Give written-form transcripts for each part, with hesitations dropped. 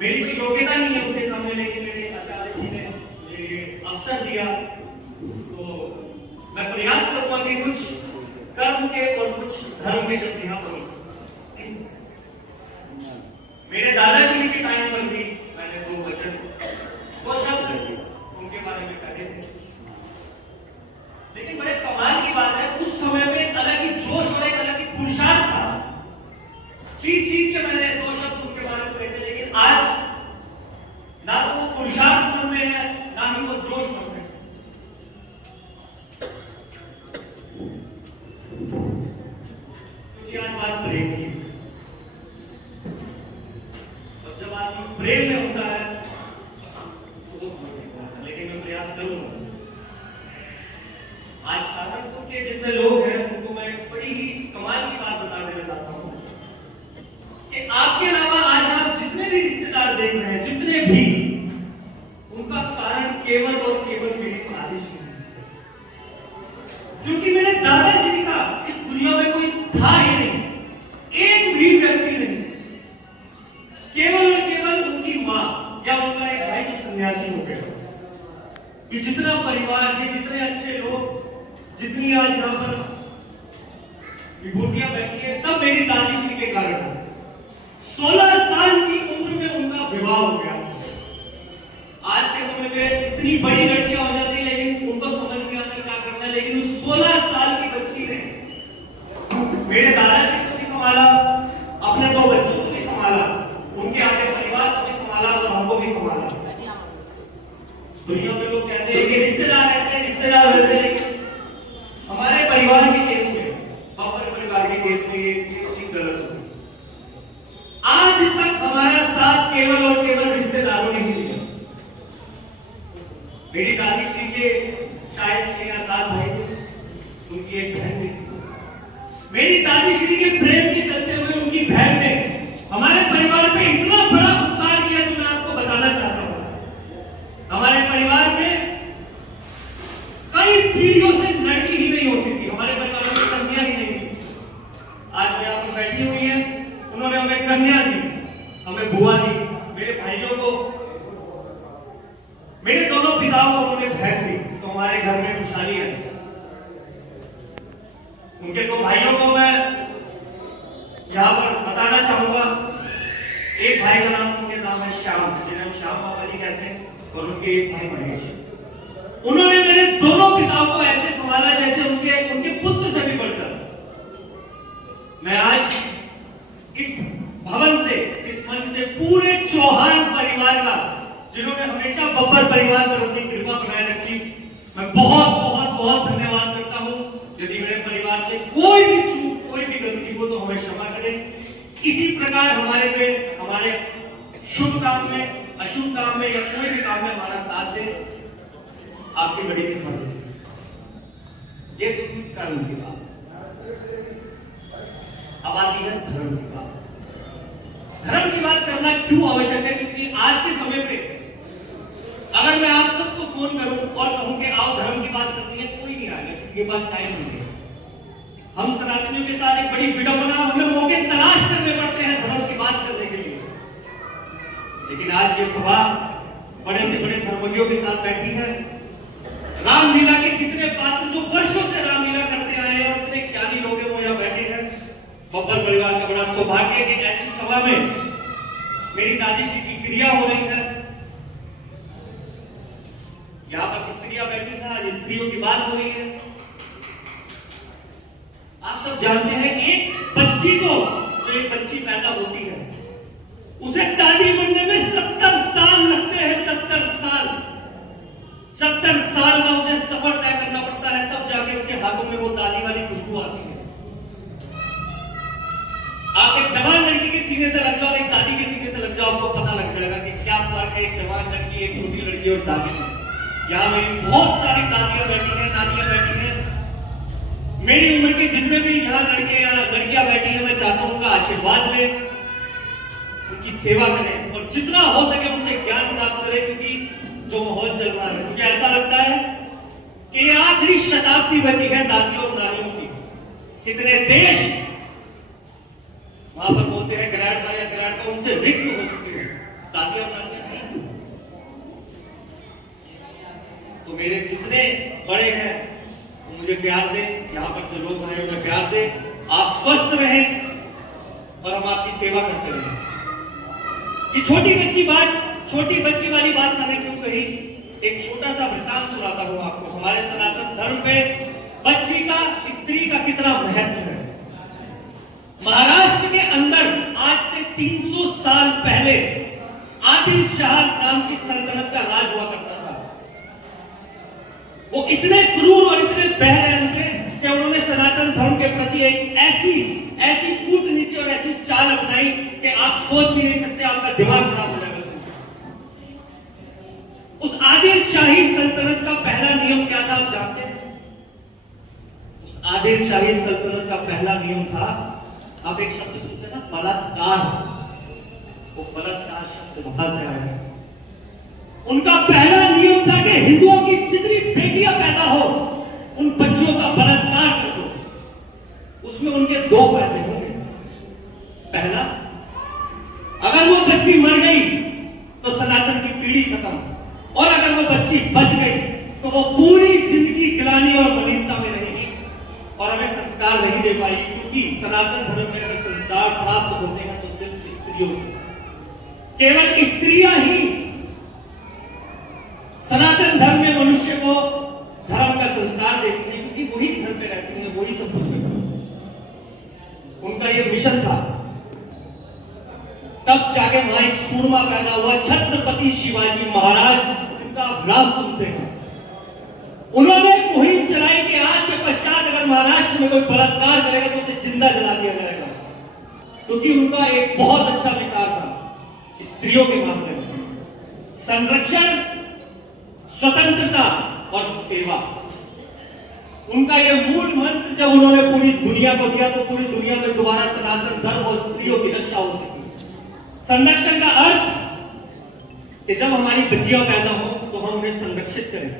मेरी कोई योग्यता नहीं है उनके सामने, लेकिन मेरे आचार्य जी ने मुझे अवसर दिया, तो मैं प्रयास करूंगा कि कुछ कर्म के और कुछ धर्म के शब्द यहाँ पर। मेरे दादाश्री के टाइम पर भी मैंने दो वचन, दो शब्द उनके बारे में कहे थे, लेकिन बड़े कमाल की बात है, उस समय में एक अलग ही जोश और एक अलग ही पुरुषार्थ था। चीख चीख के मैंने दो शब्द उनके बारे में कहे थे, लेकिन आज ना तो वो पुरुषार्थ मन में है, ना ही वो जोश मन में। क्योंकि आज बात प्रेम की, और जब आदमी प्रेम में होता है तो वो समझ नहीं पाता, लेकिन मैं प्रयास करूंगा। आज सहारनपुर के जितने लोग हैं उनको मैं बड़ी ही कमाल की बात बता देना चाहता हूं कि आपके अलावा आज आप जितने भी रिश्तेदार देख रहे हैं, जितने भी, उनका कारण केवल और केवल मेरी दादाश्री है। क्योंकि मेरे दादाश्री का इस दुनिया में कोई था ही नहीं, एक भी व्यक्ति नहीं, केवल और केवल उनकी मां या उनका एक भाई जो सन्यासी हो गया। कि जितना परिवार है, जितने अच्छे लोग, जितनी आज यहाँ पर विभूतियां बैठी है, सब मेरी दादाश्री के कारण है। 16 साल की उम्र में उनका विवाह हो गया। आज के समय में इतनी बड़ी लड़कियां हो जाती, लेकिन उनको समझ नहीं आता क्या करना है, लेकिन उस 16 साल की बच्ची ने मेरे दादाश्री को भी संभाला, अपने दो बच्चों को भी संभाला, उनके आगे परिवार को भी संभाला और हमको भी संभाला। दुनिया में लोग कहते हैं कि रिश्तेदार ऐसे, रिश्तेदार वैसे, लेकिन हमारे परिवार के केस में, बब्बर परिवार के केस में ये चीज गलत है। आज तक हमारा साथ केवल और केवल रिश्तेदारों ने ही दिया। मेरी दादाश्री के शायद 6 या 7 भाई थे, उनकी एक बहन भी थी। मेरी दादाश्री के प्रेम के चलते हुए उनकी बहन ने हमारे परिवार पे इतना बड़ा उपकार किया जो मैं आपको बताना चाहता हूँ। हमारे परिवार में कई पीढ़ियों से लड़की ही नहीं होती थी, हमारे परिवार में कन्या ही नहीं थी। आज वो यहाँ पर बैठी हुई है, उन्होंने हमें कन्या दी, हमें बुआ दी, मेरे भाइयों को, मेरे दोनों पिताओं को उन्होंने बहन दी, तो हमारे घर में खुशहाली है। उनके दो भाइयों को मैं यहाँ पर बताना चाहूंगा। एक भाई का नाम, उनके नाम है श्याम, जिन्हें हम श्याम बाबा जी कहते हैं, और उनके एक भाई महेश। उन्होंने मेरे दोनों पिताओं को ऐसे संभाला जैसे उनके पुत्र से भी बढ़कर। मैं आज इस भवन से, इस मंच से पूरे चौहान परिवार का, जिन्होंने हमेशा बब्बर परिवार पर अपनी कृपा बनाए रखी, मैं बहुत बहुत बहुत धन्यवाद करता हूं। यदि मेरे परिवार से कोई भी चूक, कोई भी गलती हो तो हमें क्षमा करें। इसी प्रकार हमारे पे, हमारे शुभ काम में, अशुभ काम में या कोई भी काम में हमारा साथ दे, आपकी बड़ी कृपा है। ये तो थी कर्म की बात। अब आती है धर्म की बात। धर्म की बात करना क्यों आवश्यक है? क्योंकि आज के समय पे अगर मैं आप सबको फोन करूं और कहूं कि आओ धर्म की बात करनी है, कोई नहीं आएगा, किसी के पास टाइम नहीं है। हम सनातनियों के साथ एक बड़ी विडंबना, हमें मौके तलाश करने पड़ते हैं धर्म की बात करने के लिए। लेकिन आज ये सभा बड़े से बड़े धर्मज्ञों के साथ बैठी है। रामलीला के कितने पात्र जो वर्षों से रामलीला करते आए हैं और इतने ज्ञानी लोग हैं, वो यहाँ बैठे हैं। बब्बर परिवार का बड़ा सौभाग्य है कि ऐसी सभा में मेरी दादाश्री की क्रिया हो रही है। यहाँ पर स्त्रियां बैठी हैं, आज स्त्रियों की बात हो रही है। आप सब जानते हैं एक बच्ची को, जो एक बच्ची पैदा होती है, उसे दादी बनने में 70 साल लगते हैं। 70 साल का उसे सफर तय करना पड़ता है, तब जाके उसके हाथों में वो दादी वाली खुशबू आती है। आप एक जवान लड़की के सीने से लग जाओ, एक दादी के सीने से लग जाओ, आपको पता लग जाएगा कि क्या फर्क है एक जवान लड़की, एक छोटी लड़की और दादी। यहाँ मेरी बहुत सारी दादियां बैठी हैं, नानियां बैठी हैं। मेरी उम्र के जितने भी यहाँ लड़के या लड़कियां बैठी हैं, मैं चाहता हूं उनका आशीर्वाद लें, उनकी सेवा करें और जितना हो सके उनसे ज्ञान प्राप्त करें। क्योंकि जो माहौल चल रहा है, मुझे ऐसा लगता है कि आखिरी शताब्दी बची है दादियों और नानियों की। कितने देश वहां पर बोलते हैं ग्रैंड या ग्रैंड, उनसे रिक्त हो चुकी है। जितने बड़े हैं वो मुझे प्यार दे, यहाँ पर जो लोग हैं उन्हें प्यार दे, आप स्वस्थ रहें और हम आपकी सेवा करते रहें। ये छोटी बच्ची वाली बात मैंने क्यों कही? एक छोटा सा वृत्तांत सुनाता हूं आपको। हमारे सनातन धर्म पे बच्ची का, स्त्री का कितना महत्व है। महाराष्ट्र के अंदर आज से 300 साल पहले आदिल शाह नाम की सल्तनत का राज हुआ करता था। वो इतने क्रूर और इतने बहरे थे कि उन्होंने सनातन धर्म के प्रति एक ऐसी कूटनीति और ऐसी चाल अपनाई कि आप सोच भी नहीं सकते, आपका दिमाग खराब हो जाएगा। उस आदिल शाही सल्तनत का पहला नियम क्या था, आप जानते हैं? उस आदिल शाही सल्तनत का पहला नियम था, आप एक शब्द सुनते ना, बलात्कार। वो बलात्कार शब्द वहां से आया। उनका पहला नियम था कि हिंदुओं की जितनी बेटियां पैदा हो उन बच्चियों का बलात्कार कर दो। उसमें उनके दो फायदे होंगे। पहला, अगर वो बच्ची मर गई तो सनातन की पीढ़ी खत्म, और अगर वो बच्ची बच गई तो वो पूरी जिंदगी गिलानी और मलिनता में रहेगी और हमें संस्कार नहीं दे पाएगी, क्योंकि सनातन धर्म में अगर संस्कार प्राप्त होते हैं तो सिर्फ स्त्रियों से, केवल स्त्रियां ही सनातन धर्म में मनुष्य को धर्म का संस्कार देती है, क्योंकि वही घर पे रहती है, वही सब कुछ करती है। उनका ये मिशन था। तब जाके वहां एक सूरमा पैदा हुआ, छत्रपति शिवाजी महाराज, जिनका आप नाम सुनते हैं। उन्होंने एक मुहिम चलाई कि आज के पश्चात अगर महाराष्ट्र में कोई बलात्कार करेगा तो उसे जिंदा जला दिया जाएगा, क्योंकि उनका एक बहुत अच्छा विचार था स्त्रियों के मामले में। संरक्षण, स्वतंत्रता और सेवा, उनका यह मूल मंत्र जब उन्होंने पूरी दुनिया को दिया तो पूरी दुनिया में दोबारा सनातन धर्म और स्त्रियों की रक्षा हो सकी। संरक्षण का अर्थ कि जब हमारी बच्चियां पैदा हो तो हम उन्हें संरक्षित करें,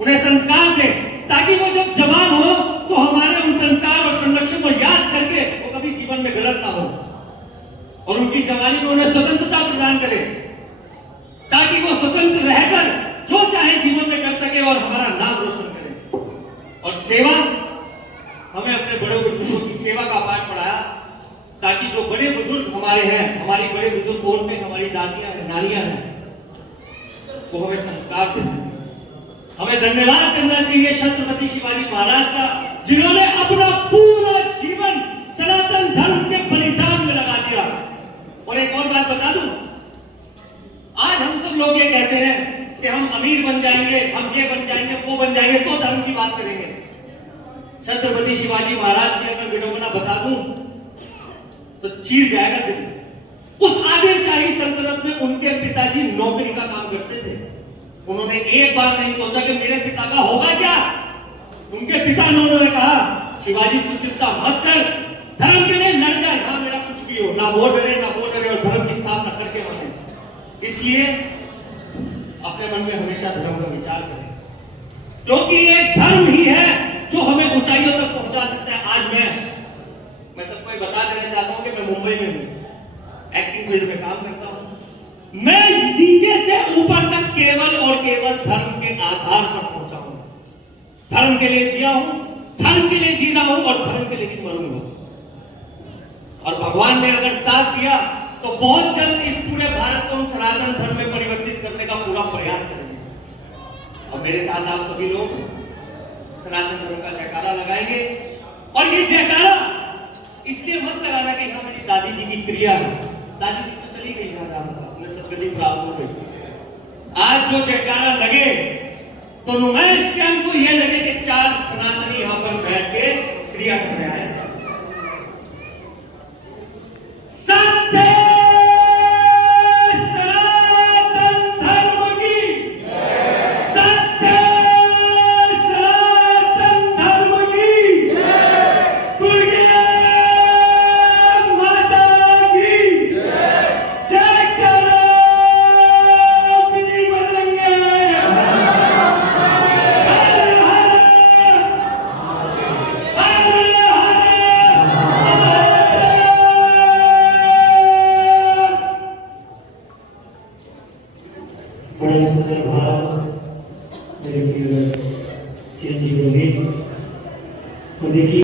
उन्हें संस्कार दें, ताकि वो जब जवान हो तो हमारे उन संस्कार और संरक्षण को याद करके वो कभी जीवन में गलत ना हो, और उनकी जवानी में उन्हें स्वतंत्रता प्रदान करें, ताकि वो स्वतंत्र रहकर जो चाहे जीवन में कर सके और हमारा नाम रोशन करे। और सेवा, हमें अपने बड़े बुजुर्गों की सेवा का पाठ पढ़ाया, ताकि जो बड़े बुजुर्ग हमारे हैं, हमारी बड़े बुजुर्ग कौन में हमारी दादियां हैं, नानियां हैं, वो हमें संस्कार दे सके। हमें धन्यवाद करना चाहिए छत्रपति शिवाजी महाराज का, जिन्होंने अपना पूरा जीवन सनातन धर्म के बलिदान में लगा दिया। और एक और बात बता दूं, आज हम सब लोग ये कहते हैं कि हम अमीर बन जाएंगे, हम ये बन जाएंगे, वो बन जाएंगे तो धर्म की बात करेंगे। छत्रपति शिवाजी महाराज की अगर विडंबना बता दूं तो चीर जाएगा दिल। उस आदिल शाही सल्तनत में उनके पिताजी नौकरी का काम करते थे। उन्होंने एक बार नहीं सोचा कि मेरे पिता का होगा क्या। उनके पिता ने उन्होंने कहा, शिवाजी तू चिंता मत कर, धर्म के लिए लड़ जाए, हाँ मेरा कुछ भी हो, ना वो डरे और धर्म की स्थापना करके माने। इसलिए अपने मन में हमेशा धर्म का विचार करें, क्योंकि ये धर्म ही है जो हमें ऊंचाइयों तक पहुंचा सकता है। आज मैं सबको बता देना चाहता हूं कि मैं मुंबई में हूं, एक्टिंग फील्ड में काम करता हूं। मैं नीचे से ऊपर तक केवल और केवल धर्म के आधार पर पहुंचा हूं। धर्म के लिए जिया हूं, धर्म के लिए जीना हूं और धर्म के लिए मरूंगा। और भगवान ने अगर साथ दिया तो बहुत जल्द इस पूरे भारत को हम सनातन धर्म में परिवर्तित करने का पूरा प्रयास करेंगे। और मेरे साथ आप सभी लोग सनातन धर्म का जयकारा लगाएंगे। और ये जयकारा इसलिए मत लगाना कि हाँ मेरी दादी जी की क्रिया है, दादी जी तो चली गई है, उन्हें सदगति प्राप्त हो गई। आज जो जयकारा लगे तो नुमाइश के हमको ये लगे कि 4 सनातनी यहां पर बैठ के क्रिया कर रहे हैं। सत्य बड़े सुंदर भारत मेरे प्रिय चिरंजीवी रहे। और देखिए